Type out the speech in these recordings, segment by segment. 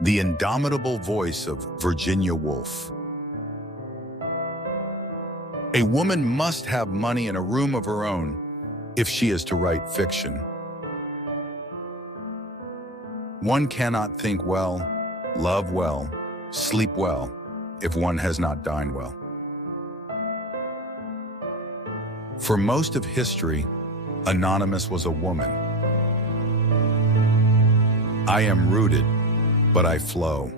The indomitable voice of Virginia Woolf. A woman must have money and a room of her own if she is to write fiction. One cannot think well, love well, sleep well, if one has not dined well. For most of history, Anonymous was a woman. I am rooted, but I flow.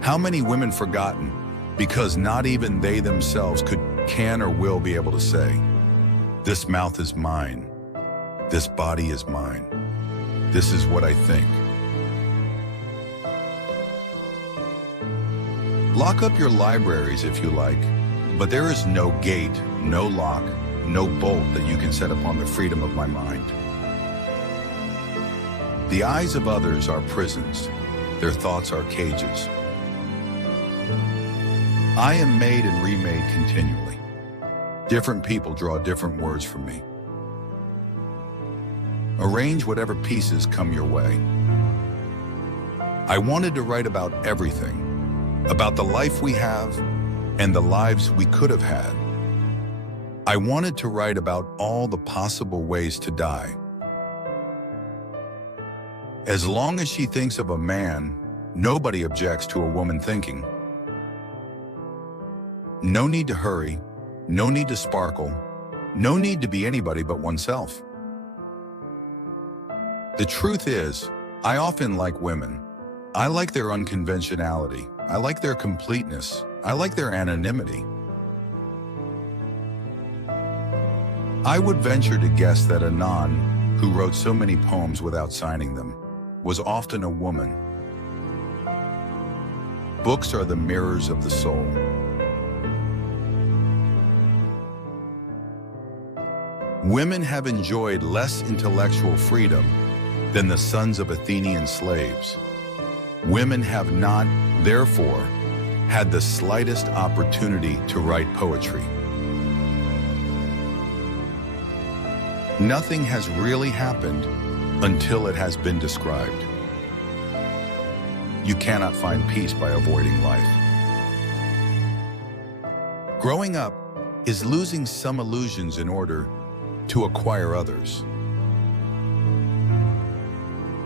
How many women forgotten because not even they themselves can or will be able to say, this mouth is mine, this body is mine, this is what I think. Lock up your libraries if you like, but there is no gate, no lock, no bolt that you can set upon the freedom of my mind. The eyes of others are prisons, their thoughts are cages. I am made and remade continually. Different people draw different words from me. Arrange whatever pieces come your way. I wanted to write about everything, about the life we have and the lives we could have had. I wanted to write about all the possible ways to die. As long as she thinks of a man, nobody objects to a woman thinking. No need to hurry, no need to sparkle, no need to be anybody but oneself. The truth is, I often like women. I like their unconventionality. I like their completeness. I like their anonymity. I would venture to guess that Anon, who wrote so many poems without signing them, was often a woman. Books are the mirrors of the soul. Women have enjoyed less intellectual freedom than the sons of Athenian slaves. Women have not, therefore, had the slightest opportunity to write poetry. Nothing has really happened until it has been described. You cannot find peace by avoiding life. Growing up is losing some illusions in order to acquire others.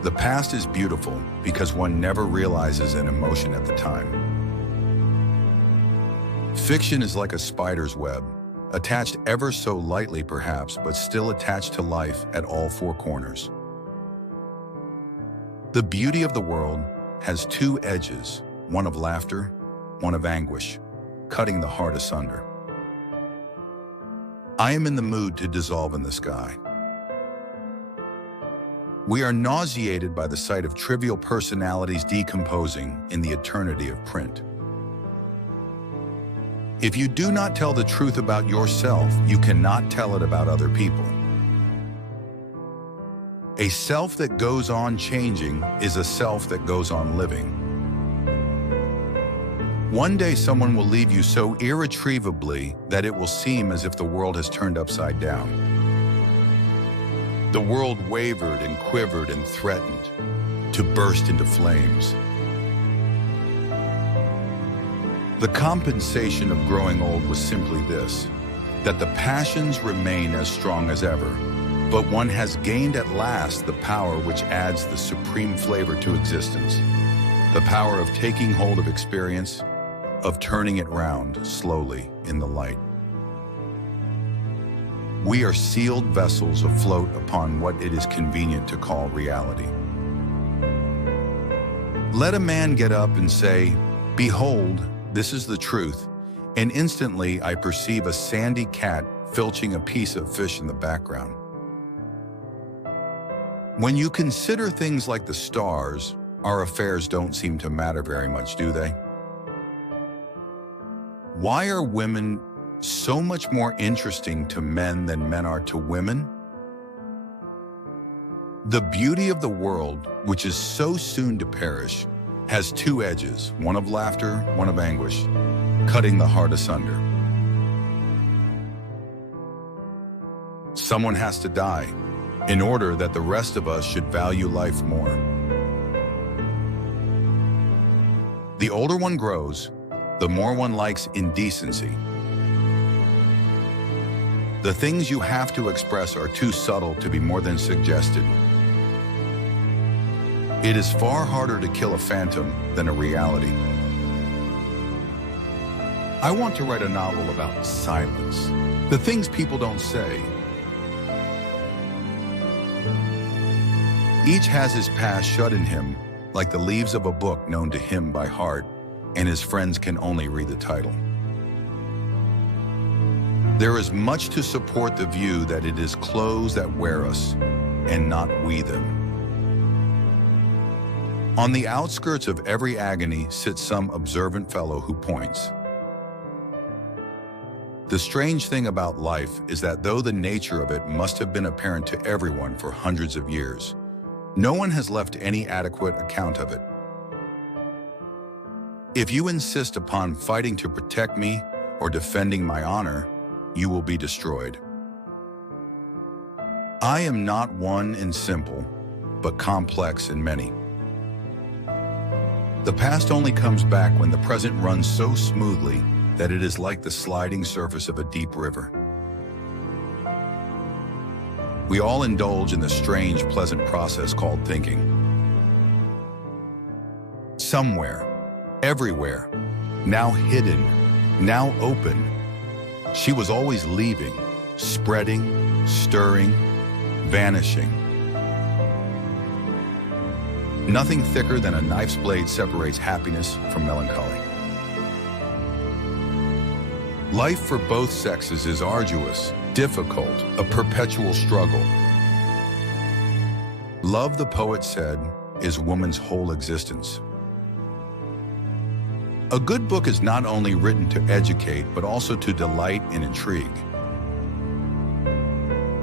The past is beautiful because one never realizes an emotion at the time. Fiction is like a spider's web, attached ever so lightly perhaps, but still attached to life at all four corners. The beauty of the world has two edges, one of laughter, one of anguish, cutting the heart asunder. I am in the mood to dissolve in the sky. We are nauseated by the sight of trivial personalities decomposing in the eternity of print. If you do not tell the truth about yourself, you cannot tell it about other people. A self that goes on changing is a self that goes on living. One day someone will leave you so irretrievably that it will seem as if the world has turned upside down. The world wavered and quivered and threatened to burst into flames. The compensation of growing old was simply this, that the passions remain as strong as ever, but one has gained at last the power which adds the supreme flavor to existence, the power of taking hold of experience, of turning it round slowly in the light. We are sealed vessels afloat upon what it is convenient to call reality. Let a man get up and say, "Behold, this is the truth," and instantly I perceive a sandy cat filching a piece of fish in the background. When you consider things like the stars, our affairs don't seem to matter very much, do they? Why are women so much more interesting to men than men are to women? The beauty of the world, which is so soon to perish, has two edges, one of laughter, one of anguish, cutting the heart asunder. Someone has to die in order that the rest of us should value life more. The older one grows, the more one likes indecency. The things you have to express are too subtle to be more than suggested. It is far harder to kill a phantom than a reality. I want to write a novel about silence, the things people don't say. Each has his past shut in him, like the leaves of a book known to him by heart, and his friends can only read the title. There is much to support the view that it is clothes that wear us, and not we them. On the outskirts of every agony sits some observant fellow who points. The strange thing about life is that though the nature of it must have been apparent to everyone for hundreds of years, no one has left any adequate account of it. If you insist upon fighting to protect me or defending my honor, you will be destroyed. I am not one in simple, but complex in many. The past only comes back when the present runs so smoothly that it is like the sliding surface of a deep river. We all indulge in the strange, pleasant process called thinking. Somewhere, everywhere, now hidden, now open, she was always leaving, spreading, stirring, vanishing. Nothing thicker than a knife's blade separates happiness from melancholy. Life for both sexes is arduous, difficult, a perpetual struggle. Love, the poet said, is woman's whole existence. A good book is not only written to educate, but also to delight and intrigue.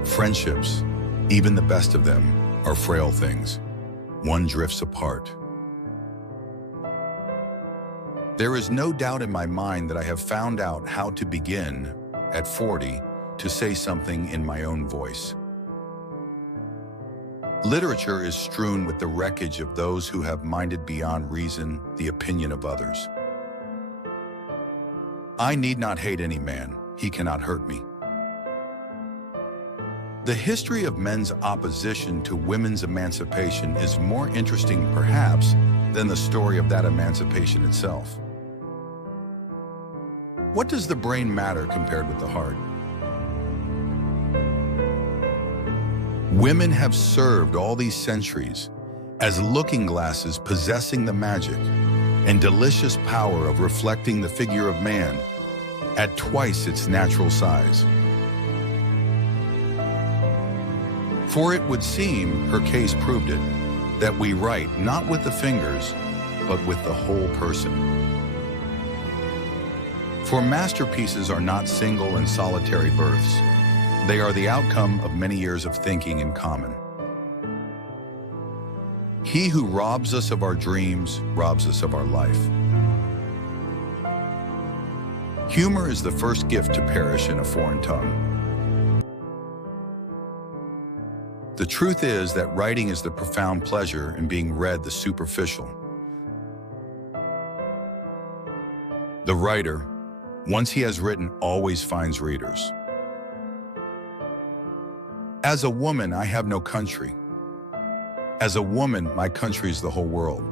Friendships, even the best of them, are frail things. One drifts apart. There is no doubt in my mind that I have found out how to begin, at 40, to say something in my own voice. Literature is strewn with the wreckage of those who have minded beyond reason the opinion of others. I need not hate any man, he cannot hurt me. The history of men's opposition to women's emancipation is more interesting, perhaps, than the story of that emancipation itself. What does the brain matter compared with the heart? Women have served all these centuries as looking glasses possessing the magic and delicious power of reflecting the figure of man at twice its natural size. For it would seem, her case proved it, that we write not with the fingers, but with the whole person. For masterpieces are not single and solitary births. They are the outcome of many years of thinking in common. He who robs us of our dreams robs us of our life. Humor is the first gift to perish in a foreign tongue. The truth is that writing is the profound pleasure and being read the superficial. The writer, once he has written, always finds readers. As a woman, I have no country. As a woman, my country is the whole world.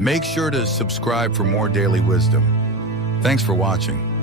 Make sure to subscribe for more daily wisdom. Thanks for watching.